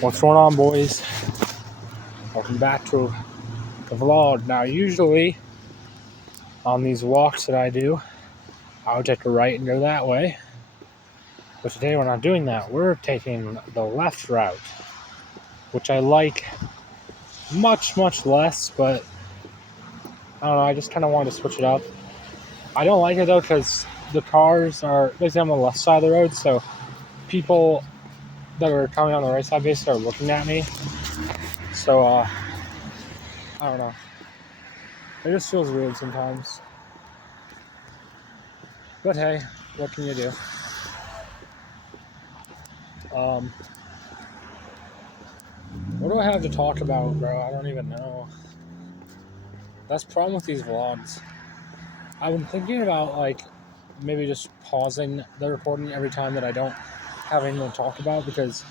What's going on, boys? Welcome back to the vlog. Now, usually on these walks that I do, I would take a right and go that way. But today we're not doing that. We're taking the left route, which I like much less, but I don't know, I just kind of wanted to switch it up. I don't like it though because the cars are basically on the left side of the road, so people that are coming on the right side basically are looking at me. So, I don't know. It just feels weird sometimes. But hey, what can you do? What do I have to talk about, bro? I don't even know. That's the problem with these vlogs. I've been thinking about, like, maybe just pausing the recording every time that I don't have anything to talk about, because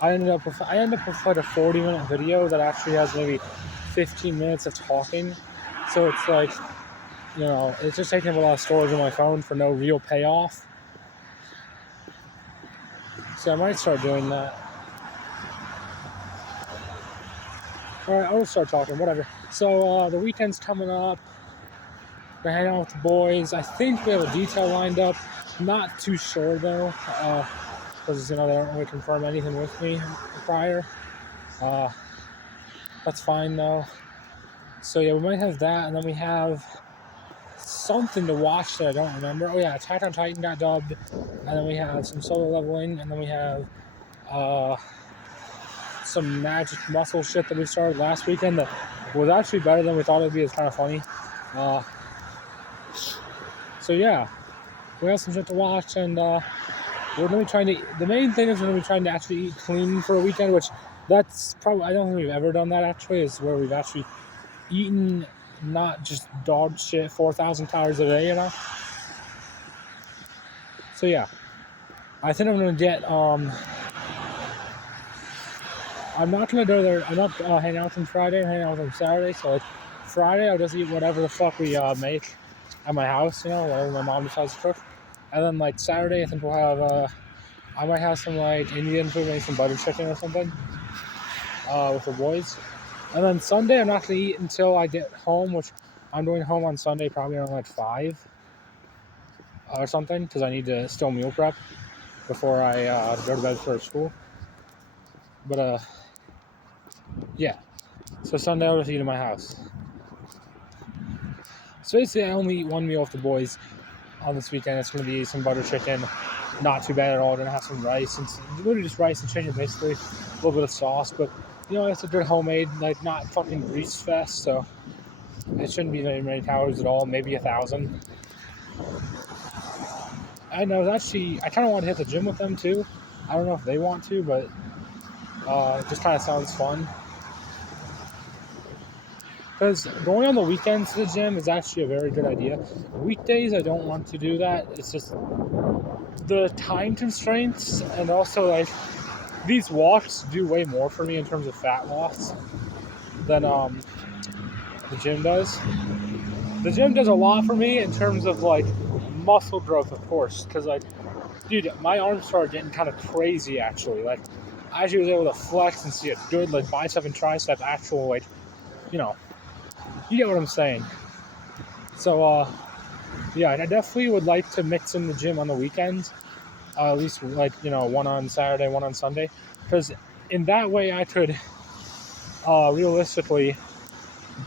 I end up with like a 40-minute video that actually has maybe 15 minutes of talking. So it's like, you know, it's just taking up a lot of storage on my phone for no real payoff. So I might start doing that. Alright, I'll start talking, whatever. So the weekend's coming up. We're hanging out with the boys. I think we have a detail lined up. Not too sure though, because they don't really confirm anything with me prior. That's fine though. So yeah, we might have that, and then we have something to watch that I don't remember. Oh yeah, Attack on Titan got dubbed, and then we have some solo leveling, and then we have some magic muscle shit that we started last weekend that was actually better than we thought it would be. It's kind of funny. So yeah, we have some shit to watch, and we're gonna be trying to. The main thing is we're gonna be trying to actually eat clean for a weekend, which that's probably, I don't think we've ever done that actually. Is where we've actually eaten not just dog shit 4,000 calories a day, you know. So yeah, I think I'm gonna get. I'm not gonna go there. I'm not hanging out on Friday. I'm hanging out on Saturday. So like Friday, I'll just eat whatever the fuck we make at my house. You know, whatever my mom decides to cook. And then like Saturday, I think we'll have. I might have some like Indian food, maybe some butter chicken or something, with the boys. And then Sunday, I'm not gonna eat until I get home, which I'm going home on Sunday probably around like 5 or something, because I need to still meal prep before I go to bed for school. But yeah. So Sunday I'll just eat in my house. So basically I only eat one meal with the boys on this weekend. It's going to be some butter chicken. Not too bad at all. Going to have some rice, and literally just rice and chicken, basically. A little bit of sauce, but you know, it's a good homemade, like not fucking grease fest, so it shouldn't be very many calories at all, maybe 1,000. I know, actually, I kind of want to hit the gym with them too. I don't know if they want to, but it just kind of sounds fun. Because going on the weekends to the gym is actually a very good idea. Weekdays, I don't want to do that. It's just the time constraints, and also like these walks do way more for me in terms of fat loss than the gym does. The gym does a lot for me in terms of like muscle growth, of course, because like, dude, my arms started getting kind of crazy actually. Like, I actually was able to flex and see a good like bicep and tricep actual, like, you know, you get what I'm saying. So yeah, I definitely would like to mix in the gym on the weekends, at least like, you know, one on Saturday, one on Sunday, because in that way I could realistically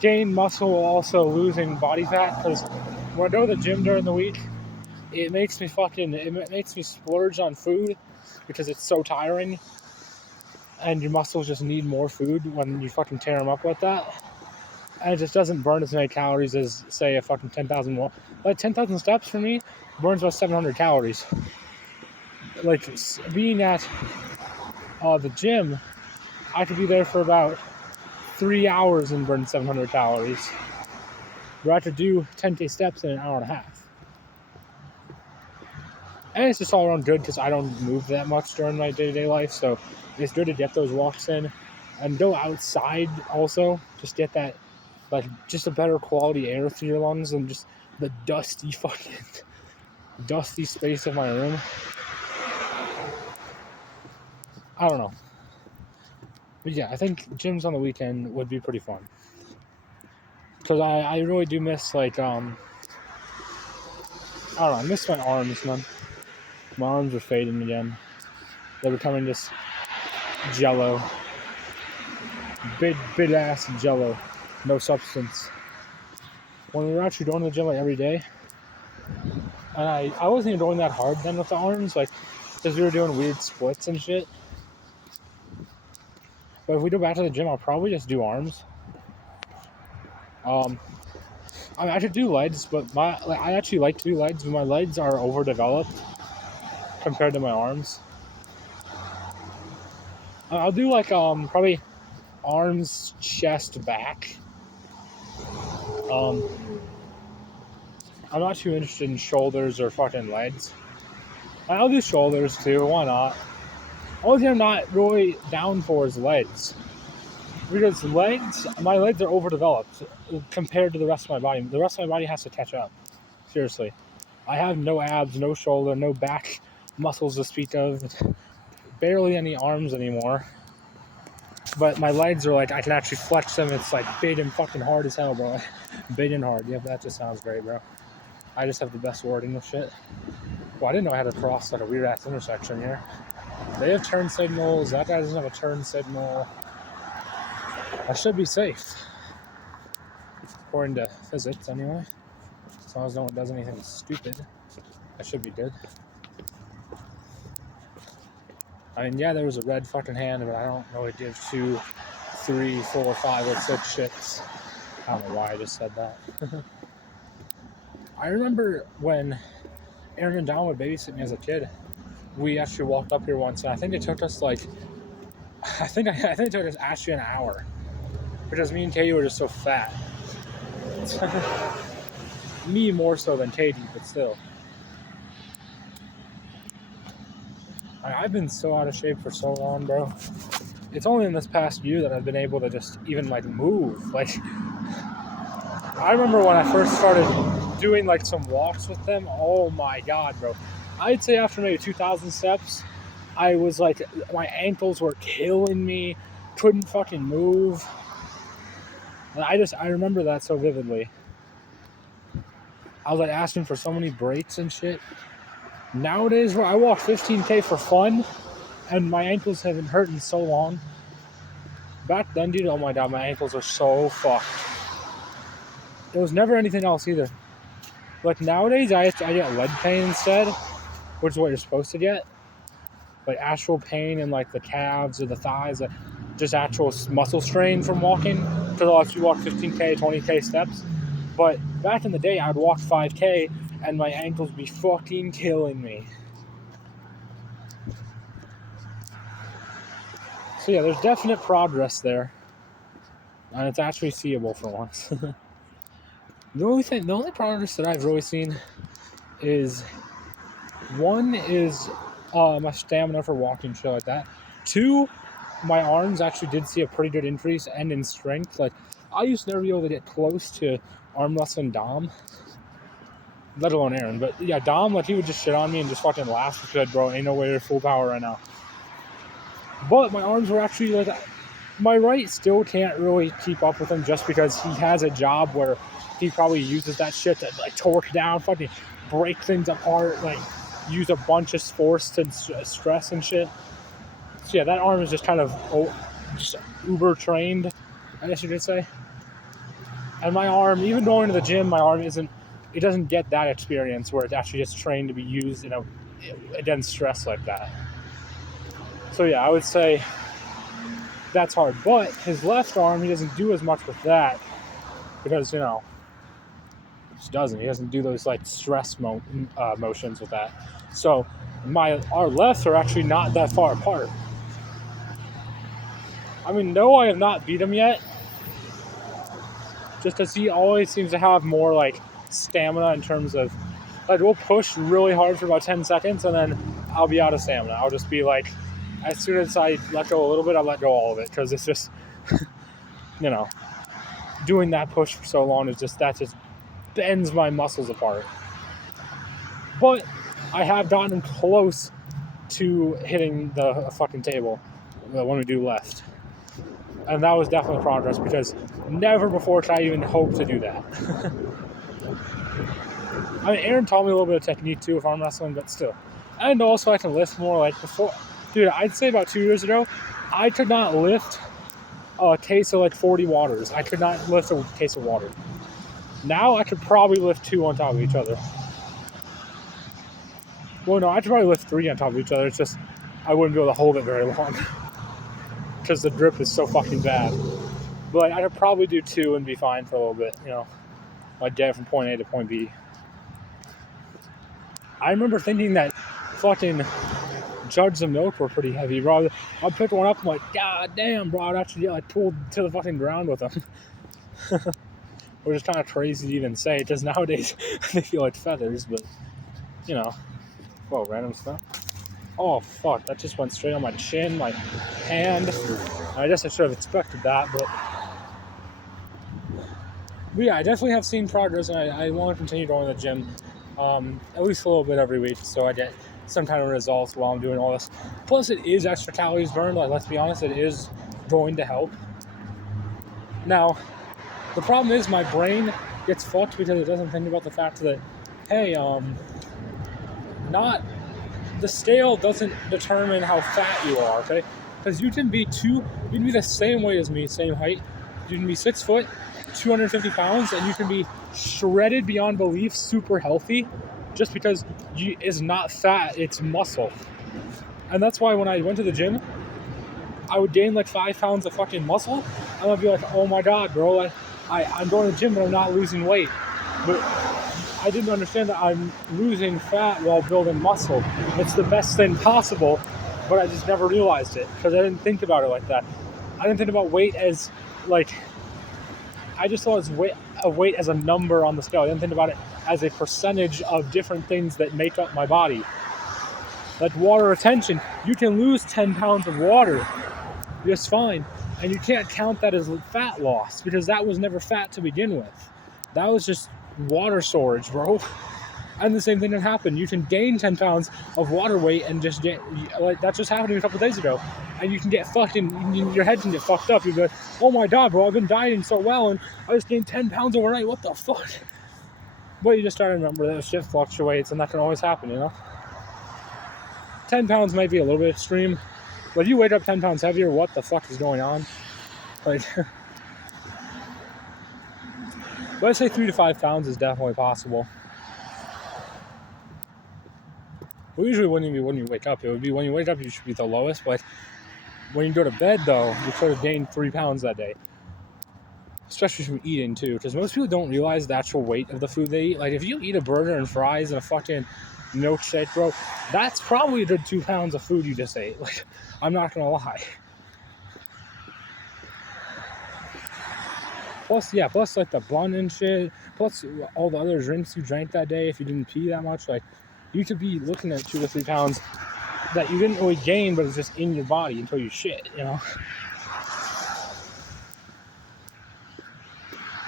gain muscle while also losing body fat. Because when I go to the gym during the week, it makes me splurge on food because it's so tiring, and your muscles just need more food when you fucking tear them up like that. And it just doesn't burn as many calories as, say, a fucking 10,000 more. Like 10,000 steps for me burns about 700 calories. Like, being at the gym, I could be there for about 3 hours and burn 700 calories. Where I could do 10K steps in an hour and a half. And it's just all around good because I don't move that much during my day-to-day life, so it's good to get those walks in and go outside also. Just get that, like, just a better quality air through your lungs than just the dusty space of my room. I don't know. But yeah, I think gyms on the weekend would be pretty fun. Because I really do miss, like, I don't know, I miss my arms, man. My arms are fading again. They're becoming just jello. Big ass jello. No substance. When we were actually going to the gym like every day, and I wasn't even going that hard then with the arms, like, because we were doing weird splits and shit. But if we go back to the gym, I'll probably just do arms. I mean, I should do legs, but I actually like to do legs, but my legs are overdeveloped compared to my arms. I'll do like probably arms, chest, back. I'm not too interested in shoulders or fucking legs. I'll do shoulders too. Why not? Only thing I'm not really down for is legs. Because my legs are overdeveloped compared to the rest of my body. The rest of my body has to catch up. Seriously. I have no abs, no shoulder, no back muscles to speak of. Barely any arms anymore. But my legs are like, I can actually flex them. It's like big and fucking hard as hell, bro. Big and hard. Yep, that just sounds great, bro. I just have the best wording of shit. Well, I didn't know I had to cross at a weird ass intersection here. They have turn signals. That guy doesn't have a turn signal. I should be safe. According to physics, anyway. As long as no one does anything stupid, I should be good. I mean, yeah, there was a red fucking hand, but I don't really give 2, 3, 4, 5, or 6 shits. I don't know why I just said that. I remember when Aaron and Don would babysit me as a kid. We actually walked up here once, and I think it took us like, I think it took us actually an hour, because me and Katie were just so fat. Me more so than Katie, but still. I've been so out of shape for so long, bro. It's only in this past year that I've been able to just even like move. Like, I remember when I first started doing like some walks with them. Oh my god, bro. I'd say after maybe 2,000 steps, I was like, my ankles were killing me. Couldn't fucking move. And I remember that so vividly. I was like asking for so many breaks and shit. Nowadays, bro, I walk 15K for fun, and my ankles haven't hurt in so long. Back then, dude, oh my god, my ankles are so fucked. There was never anything else either. Like nowadays, I get leg pain instead, which is what you're supposed to get. Like actual pain in like the calves or the thighs, like just actual muscle strain from walking. Because I'll actually walk 15K, 20K steps. But back in the day, I'd walk 5K, and my ankles be fucking killing me. So yeah, there's definite progress there. And it's actually seeable for once. The only progress that I've really seen is, one is my stamina for walking, shit like that. 2, my arms actually did see a pretty good increase, and in strength. Like, I used to never be able to get close to arm wrestling Dom, let alone Aaron. But yeah, Dom, like, he would just shit on me and just fucking laugh because, bro, ain't no way you're full power right now. But my arms were actually like, my right still can't really keep up with him just because he has a job where he probably uses that shit to like torque down, fucking break things apart, like use a bunch of force to stress and shit. So yeah, that arm is just kind of just uber trained, I guess you could say. And my arm, even going to the gym, my arm doesn't get that experience where it's actually just trained to be used, against stress like that. So yeah, I would say that's hard. But his left arm, he doesn't do as much with that because, he just doesn't. He doesn't do those like stress motions with that. So our lefts are actually not that far apart. I mean, no, I have not beat him yet. Just because he always seems to have more like stamina in terms of, like, we'll push really hard for about 10 seconds and then I'll be out of stamina. I'll just be like, as soon as I let go a little bit, I'll let go all of it because it's just, doing that push for so long that just bends my muscles apart. But I have gotten close to hitting the fucking table when we do left. And that was definitely progress because never before did I even hope to do that. I mean, Aaron taught me a little bit of technique too with arm wrestling, but still. And also I can lift more like before. Dude, I'd say about 2 years ago, I could not lift a case of like 40 waters. I could not lift a case of water. Now I could probably lift 2 on top of each other. Well, no, I could probably lift 3 on top of each other. It's just I wouldn't be able to hold it very long because the grip is so fucking bad. But like, I could probably do 2 and be fine for a little bit, you know, like get it from point A to point B. I remember thinking that fucking jugs of milk were pretty heavy, bro. I picked one up, I'm like, God damn, bro, I'd actually get like pulled to the fucking ground with them. Which is kind of crazy to even say, because nowadays they feel like feathers, but, you know. Whoa, random stuff. Oh, fuck, that just went straight on my chin, my hand. I guess I should have expected that, but yeah, I definitely have seen progress, and I want to continue going to the gym at least a little bit every week, so I get some kind of results while I'm doing all this. Plus, it is extra calories burned. Like, let's be honest, it is going to help. Now, the problem is my brain gets fucked because it doesn't think about the fact that, hey, not the scale doesn't determine how fat you are, okay? Because you can be the same weight as me, same height. You can be 6 foot, 250 pounds, and you can be shredded beyond belief, super healthy, just because it's not fat, it's muscle. And that's why when I went to the gym, I would gain like 5 pounds of fucking muscle, and I'd be like, oh my god, bro, I'm going to the gym, but I'm not losing weight. But I didn't understand that I'm losing fat while building muscle. It's the best thing possible, but I just never realized it because I didn't think about it like that. I didn't think about weight as like, I just saw weight as a number on the scale. I didn't think about it as a percentage of different things that make up my body. Like water retention, you can lose 10 pounds of water just fine, and you can't count that as fat loss because that was never fat to begin with. That was just water storage, bro. And the same thing that happened. You can gain 10 pounds of water weight and just get, like, that just happened to me a couple days ago. And you can get your head can get fucked up. You'll be like, oh my god, bro, I've been dieting so well and I just gained 10 pounds overnight. What the fuck? But you just gotta remember that shit fluctuates and that can always happen, you know? 10 pounds might be a little bit extreme, but if you wake up 10 pounds heavier, what the fuck is going on? Like, but I'd say 3 to 5 pounds is definitely possible. Well, usually when you wake up, it would be when you wake up, you should be the lowest, but when you go to bed, though, you could have gained 3 pounds that day. Especially from eating, too, because most people don't realize the actual weight of the food they eat. Like, if you eat a burger and fries and a fucking milkshake, bro, that's probably a good 2 pounds of food you just ate. Like, I'm not gonna lie. Plus like the bun and shit, plus all the other drinks you drank that day if you didn't pee that much, like, you could be looking at 2 to 3 pounds that you didn't really gain, but it's just in your body until you shit, you know?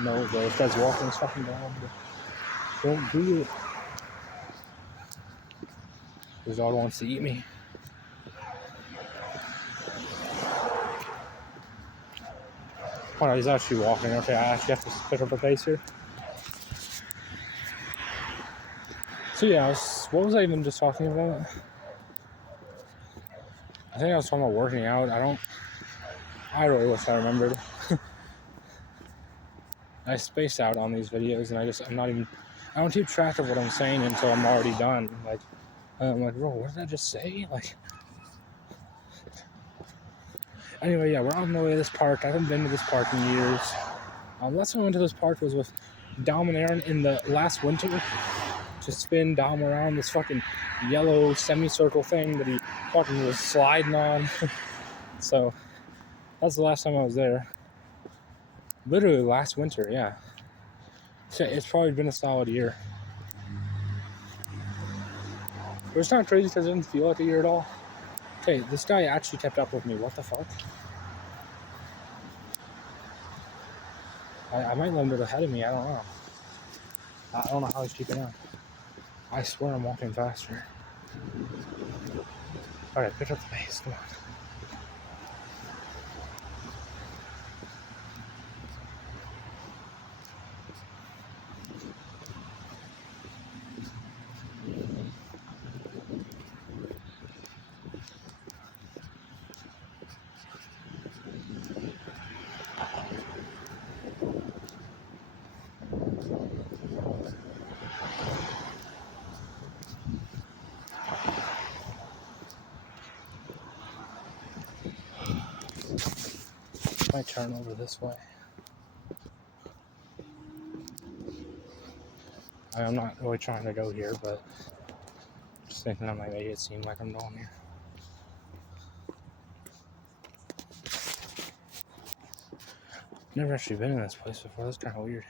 No, bro, this guy's walking his fucking dog. Don't do it. His dog wants to eat me. Oh no, he's actually walking. Okay, I actually have to pick up the pace here. So yeah, what was I even just talking about? I think I was talking about working out. I really wish I remembered. I space out on these videos, and I don't keep track of what I'm saying until I'm already done. Like, I'm like, bro, what did I just say? Like, anyway, yeah, we're on the way to this park. I haven't been to this park in years. Last time I went to this park was with Dom and Aaron in the last winter. To spin Dom around this fucking yellow semicircle thing that he fucking was sliding on. So, that's the last time I was there. Literally last winter, yeah. It's probably been a solid year. But it's not crazy because it didn't feel like a year at all. Okay, this guy actually kept up with me. What the fuck? I might let him get ahead of me. I don't know. I don't know how he's keeping up. I swear I'm walking faster. Alright, pick up the pace. Come on. Might turn over this way. I'm not really trying to go here, but just thinking I might make it seem like I'm going here. Never actually been in this place before. That's kind of weird.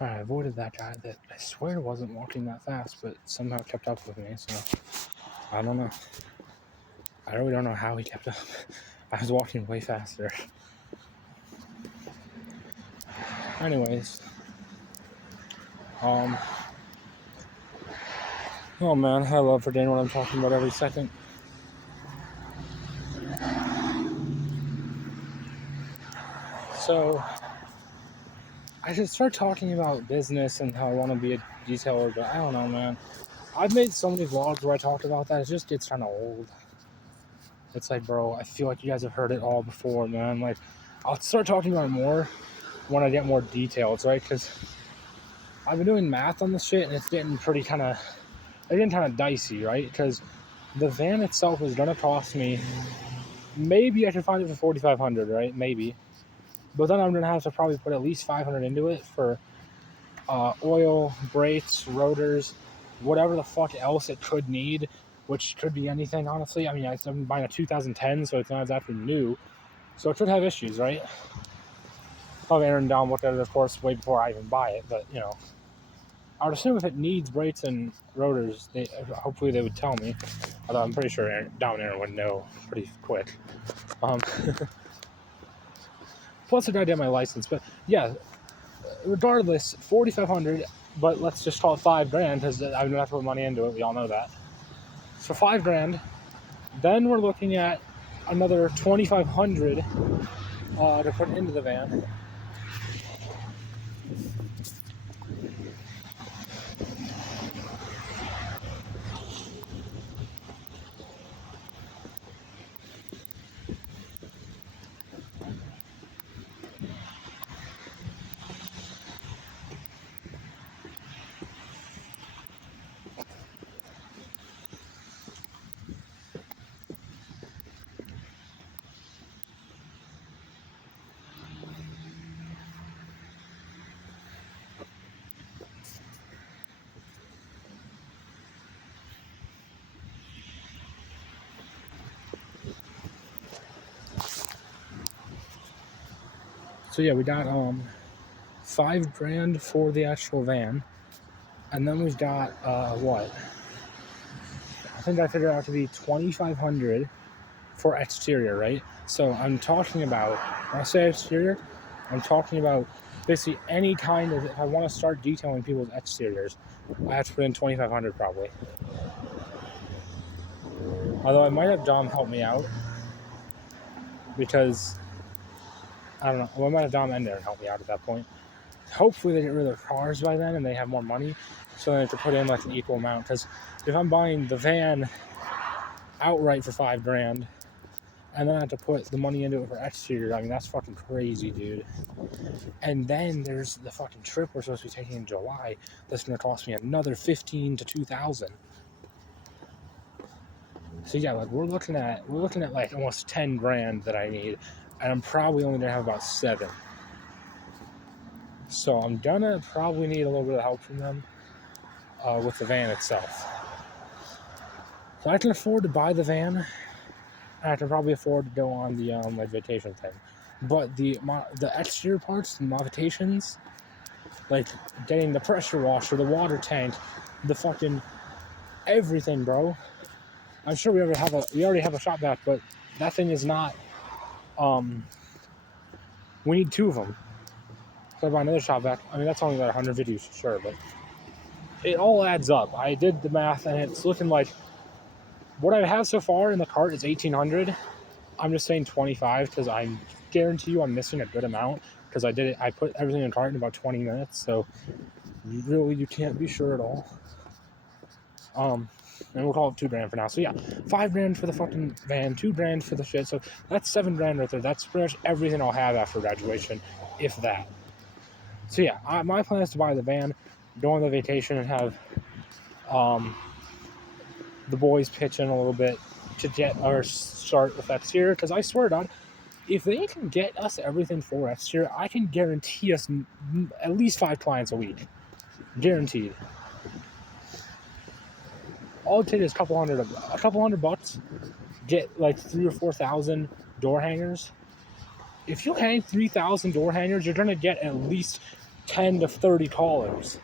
Alright, I avoided that guy that I swear wasn't walking that fast, but somehow kept up with me, so I don't know. I really don't know how he kept up. I was walking way faster. Anyways. Oh man, I love forgetting what I'm talking about every second. So I should start talking about business and how I want to be a detailer, but I don't know, man. I've made so many vlogs where I talk about that, it just gets kind of old. It's like, bro, I feel like you guys have heard it all before, man. Like, I'll start talking about it more when I get more details, right? Because I've been doing math on this shit, and it's getting kind of dicey, right? Because the van itself is going to cost me, maybe I can find it for $4,500, right? Maybe. But then I'm going to have to probably put at least $500 into it for oil, brakes, rotors, whatever the fuck else it could need, which could be anything, honestly. I mean, I'm buying a 2010, so it's not exactly new. So it could have issues, right? I'll have Aaron down look at it, of course, way before I even buy it, but, you know. I would assume if it needs brakes and rotors, hopefully they would tell me. Although I'm pretty sure Aaron would know pretty quick. Plus, I gotta get my license. But yeah, regardless, $4,500. But let's just call it $5,000 because I'm gonna have to put money into it. We all know that. So $5,000. Then we're looking at another $2,500 to put into the van. So yeah, we got $5,000 for the actual van, and then we've got what? I think I figured out to be $2,500 for exterior, right? So I'm talking about, when I say exterior, I'm talking about basically any kind of, if I want to start detailing people's exteriors, I have to put in $2,500 probably. Although I might have Dom help me out, because I don't know. Well, I might have Dom and Aaron help me out at that point. Hopefully they get rid of their cars by then and they have more money, so they have to put in like an equal amount. Because if I'm buying the van outright for $5,000 and then I have to put the money into it for exterior, I mean, that's fucking crazy, dude. And then there's the fucking trip we're supposed to be taking in July that's going to cost me another $15,000 to $2,000. So yeah, like we're looking at like almost $10,000 that I need, and I'm probably only gonna have about $7,000. So I'm gonna probably need a little bit of help from them with the van itself. So I can afford to buy the van. I can probably afford to go on the like vacation thing, but the exterior parts, the modifications, like getting the pressure washer, the water tank, the fucking everything, bro. I'm sure we already have a shop vac, but that thing is not. We need 2 of them. So I buy another shop vac. I mean, that's only like 100 videos, sure, but it all adds up. I did the math, and it's looking like what I have so far in the cart is $1,800. I'm just saying 25 because I guarantee you I'm missing a good amount because I did it. I put everything in the cart in about 20 minutes, so you can't be sure at all. And we'll call it $2,000 for now. So yeah, $5,000 for the fucking van, $2,000 for the shit. So that's $7,000 right there. That's pretty much everything I'll have after graduation, if that. So yeah, my plan is to buy the van, go on the vacation, and have the boys pitch in a little bit to get our start with X-Tier. Because I swear to God, if they can get us everything for X-Tier, I can guarantee us at least 5 clients a week. Guaranteed. All it takes is a couple hundred bucks, get like 3,000 or 4,000 door hangers. If you hang 3,000 door hangers, you're gonna get at least 10 to 30 callers.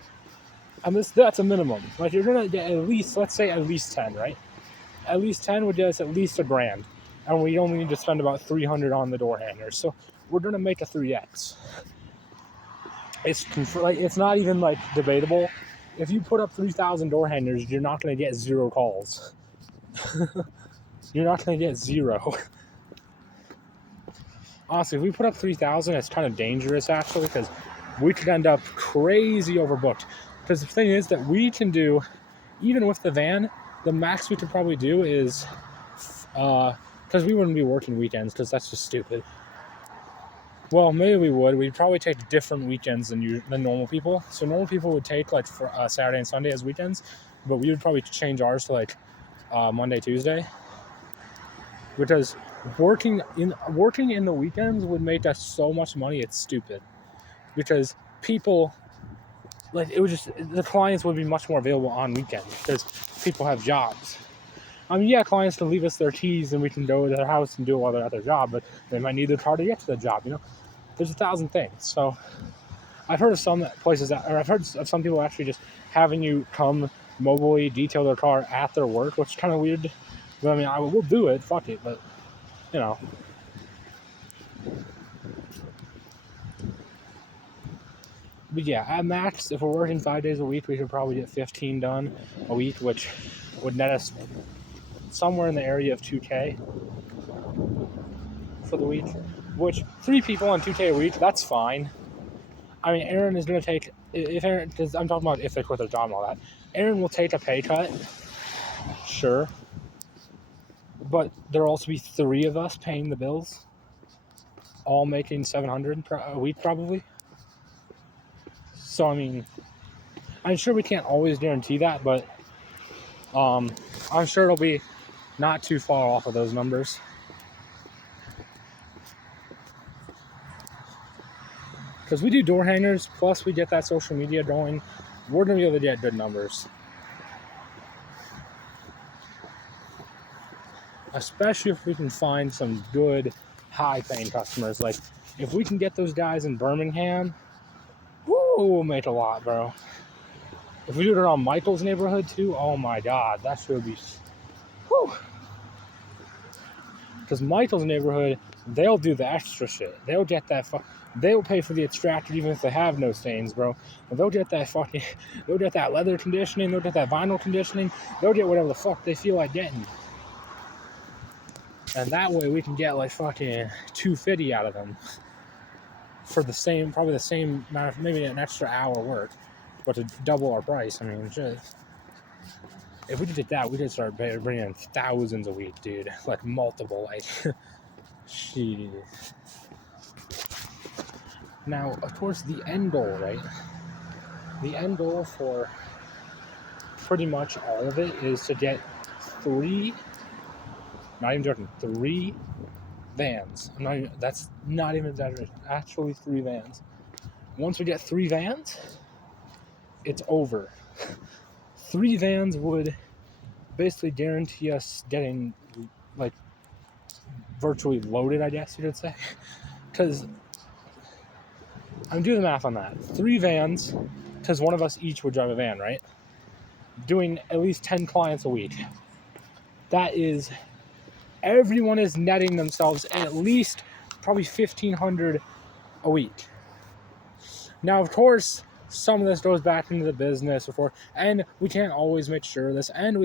And that's a minimum. Like, you're gonna get at least, let's say at least 10, right? At least 10 would get us at least $1,000. And we only need to spend about 300 on the door hangers. So we're gonna make a 3x. It's not even like debatable. If you put up 3,000 door hangers, you're not gonna get 0 calls. You're not gonna get 0. Honestly, if we put up 3,000, it's kind of dangerous actually, because we could end up crazy overbooked. Because the thing is that we can do, even with the van, the max we could probably do is, because we wouldn't be working weekends, because that's just stupid. Well, maybe we would. We'd probably take different weekends than normal people. So normal people would take like for Saturday and Sunday as weekends, but we would probably change ours to like Monday, Tuesday. Because working in the weekends would make us so much money, it's stupid. Because people, like, it would just, the clients would be much more available on weekends because people have jobs. I mean, yeah, clients can leave us their keys and we can go to their house and do it while they're at their job, but they might need their car to get to the job, you know? There's 1,000 things. So I've heard of some places I've heard of some people actually just having you come mobily detail their car at their work, which is kind of weird. But I mean, we'll do it, fuck it, but, you know. But yeah, at max, if we're working 5 days a week, we could probably get 15 done a week, which would net us somewhere in the area of $2,000 for the week. Which, 3 people on $2,000 a week, that's fine. I mean, Aaron is going to take, because I'm talking about if they quit their job and all that. Aaron will take a pay cut, sure. But there'll also be 3 of us paying the bills, all making $700 a week probably. So, I mean, I'm sure we can't always guarantee that, but I'm sure it'll be not too far off of those numbers. Because we do door hangers, plus we get that social media going, we're going to be able to get good numbers. Especially if we can find some good, high-paying customers. Like, if we can get those guys in Birmingham, we'll make a lot, bro. If we do it around Michael's neighborhood, too, oh my God, that should be... Whew. Because Michael's neighborhood, they'll do the extra shit. They'll get that they'll pay for the extractor even if they have no stains, bro. And they'll get that they'll get that leather conditioning, they'll get that vinyl conditioning, they'll get whatever the fuck they feel like getting. And that way we can get like fucking $250 out of them for probably the same amount of, maybe an extra hour work, but to double our price. I mean, shit. If we did that, we could start bringing in thousands a week, dude. Like multiple, like, shit. Now, of course, the end goal, right? The end goal for pretty much all of it is to get 3, not even joking, 3 vans. That's not even exaggeration. Actually, 3 vans. Once we get 3 vans, it's over. 3 vans would basically guarantee us getting, like, virtually loaded, I guess you could say. Because I'm doing the math on that. 3 vans, because one of us each would drive a van, right? Doing at least 10 clients a week. That is, everyone is netting themselves at least probably $1,500 a week. Now, of course, some of this goes back into the business and we can't always make sure of this, and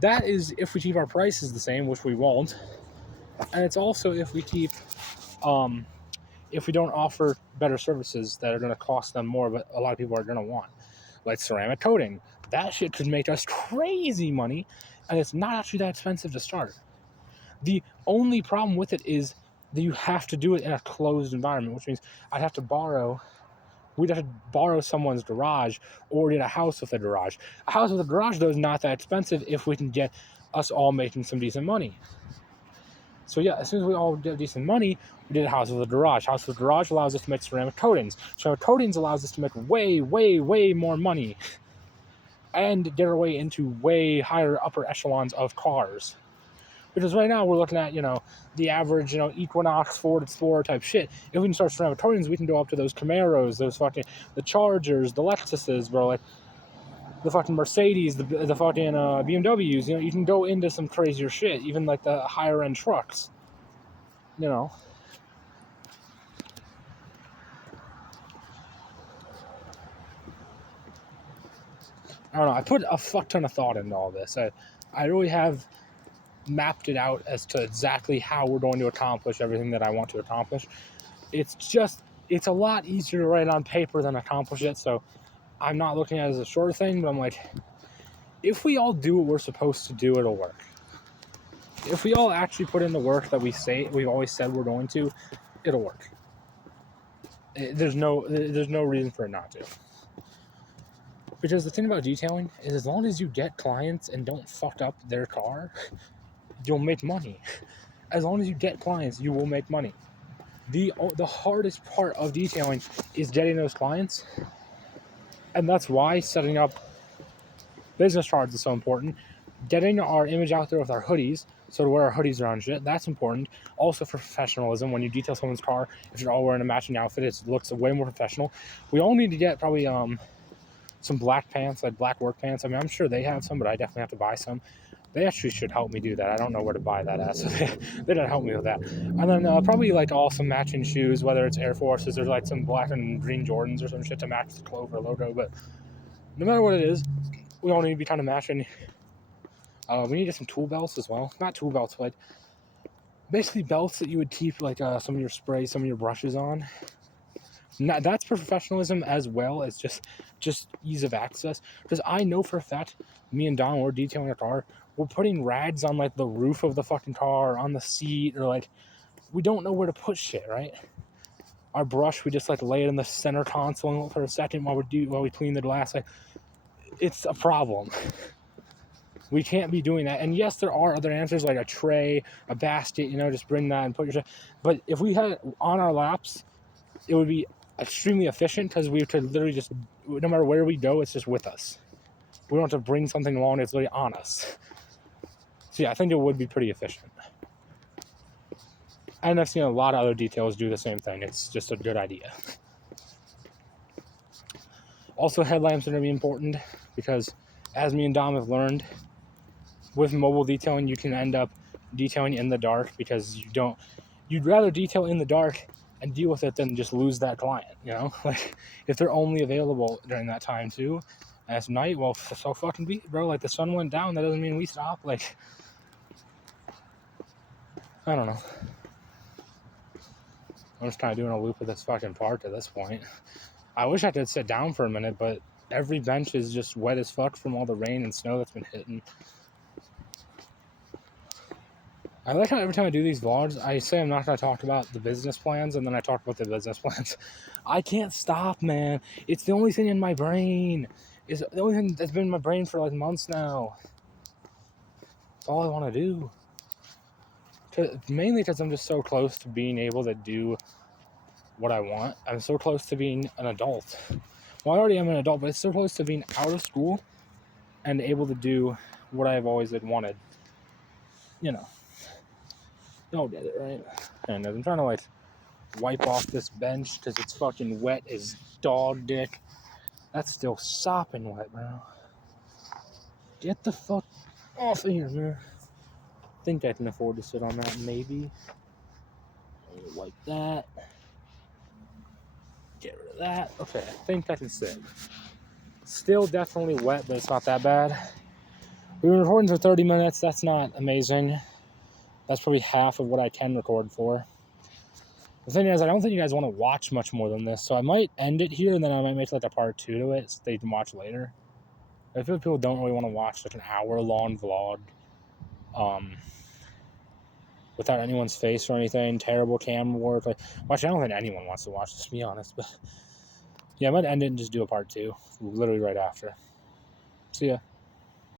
that is if we keep our prices the same, which we won't. And it's also if we keep, if we don't offer better services that are going to cost them more, but a lot of people are going to want, like ceramic coating, That shit could make us crazy money, and it's not actually that expensive to start. The only problem with it is that you have to do it in a closed environment, which means we'd have to borrow someone's garage or get a house with a garage. A house with a garage, though, is not that expensive if we can get us all making some decent money. So yeah, as soon as we all get decent money, we did a house with a garage. House with a garage allows us to make ceramic coatings. Ceramic coatings allows us to make way, way, way more money and get our way into way higher upper echelons of cars. Because right now we're looking at, the average, Equinox, Ford Explorer type shit. If we can start ceramic coatings, we can go up to those Camaros, the Chargers, the Lexuses, bro, like the fucking Mercedes, the fucking BMWs. You can go into some crazier shit, even like the higher end trucks. I don't know. I put a fuck ton of thought into all this. I really have mapped it out as to exactly how we're going to accomplish everything that I want to accomplish. It's a lot easier to write on paper than accomplish it, so I'm not looking at it as a short thing, but I'm like, if we all do what we're supposed to do, it'll work. If we all actually put in the work that we've always said we're going to, it'll work. There's no reason for it not to. Because the thing about detailing is, as long as you get clients and don't fuck up their car, you'll make money. As long as you get clients, you will make money. The hardest part of detailing is getting those clients, and that's why setting up business cards is so important. Getting our image out there with our hoodies, so to wear our hoodies around shit, that's important. Also for professionalism, when you detail someone's car, if you're all wearing a matching outfit, it looks way more professional. We all need to get probably some black pants, like black work pants. I mean, I'm sure they have some, but I definitely have to buy some. They actually should help me do that. I don't know where to buy that at, so they don't help me with that. And then probably like all some matching shoes, whether it's Air Forces or like some black and green Jordans or some shit to match the Clover logo. But no matter what it is, we all need to be kind of matching. We need to get some tool belts as well. Not tool belts, but basically belts that you would keep like some of your sprays, some of your brushes on. That's professionalism as well as just ease of access. Because I know for a fact, me and Don, we're detailing a car, we're putting rags on like the roof of the fucking car, or on the seat, or like we don't know where to put shit, right? Our brush, we just like lay it in the center console for a second while we clean the glass. Like, it's a problem. We can't be doing that. And yes, there are other answers like a tray, a basket, just bring that and put your shit. But if we had it on our laps, it would be extremely efficient, because we could literally just, no matter where we go, it's just with us. We don't have to bring something along, it's literally on us. So yeah, I think it would be pretty efficient. And I've seen a lot of other details do the same thing. It's just a good idea. Also, headlamps are going to be important, because as me and Dom have learned, with mobile detailing, you can end up detailing in the dark, because you'd rather detail in the dark and deal with it than just lose that client, Like, if they're only available during that time too, and it's night, well, so fucking be it, bro. Like, the sun went down, that doesn't mean we stop. Like, I don't know. I'm just kind of doing a loop of this fucking park at this point. I wish I could sit down for a minute, but every bench is just wet as fuck from all the rain and snow that's been hitting. I like how every time I do these vlogs, I say I'm not going to talk about the business plans, and then I talk about the business plans. I can't stop, man. It's the only thing in my brain. It's the only thing that's been in my brain for like months now. That's all I want to do. Mainly because I'm just so close to being able to do what I want. I'm so close to being an adult. Well, I already am an adult, but it's so close to being out of school and able to do what I've always wanted. Y'all get it, right? And I'm trying to like wipe off this bench because it's fucking wet as dog dick. That's still sopping wet, bro. Get the fuck off of here, man. I think I can afford to sit on that, maybe. Wipe that. Get rid of that. Okay, I think I can sit. Still definitely wet, but it's not that bad. We've been recording for 30 minutes. That's not amazing. That's probably half of what I can record for. The thing is, I don't think you guys want to watch much more than this, so I might end it here, and then I might make like a part 2 to it so that you can watch later. I feel people don't really want to watch like an hour-long vlog, without anyone's face or anything. Terrible camera work. Like, actually, I don't think anyone wants to watch this, to be honest. But yeah, I might end it and just do a part 2, literally right after. See ya.